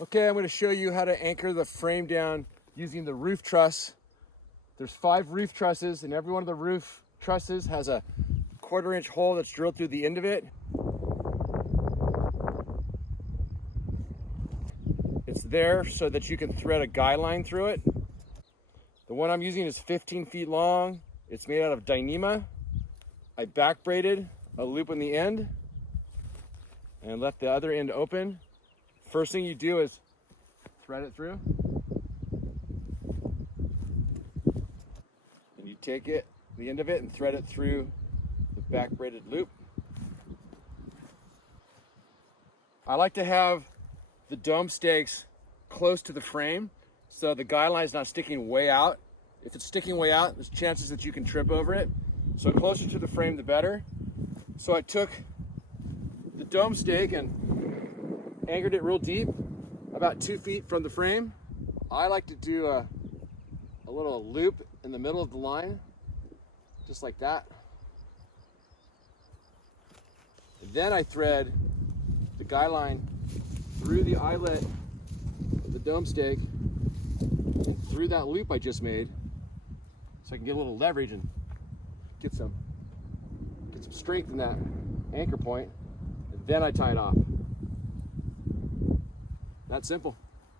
Okay, I'm going to show you how to anchor the frame down using the roof truss. There's 5 roof trusses, and every one of the roof trusses has a 1/4 inch hole that's drilled through the end of it. It's there so that you can thread a guy line through it. The one I'm using is 15 feet long. It's made out of Dyneema. I back braided a loop on the end and left the other end open. First thing you do is thread it through. And you take it, the end of it, and thread it through the back braided loop. I like to have the dome stakes close to the frame so the guy line is not sticking way out. If it's sticking way out, there's chances that you can trip over it. So closer to the frame, the better. So I took the dome stake and anchored it real deep, about 2 feet from the frame. I like to do a little loop in the middle of the line, just like that. And then I thread the guy line through the eyelet of the dome stake and through that loop I just made, so I can get a little leverage and get some strength in that anchor point, and then I tie it off. That's simple.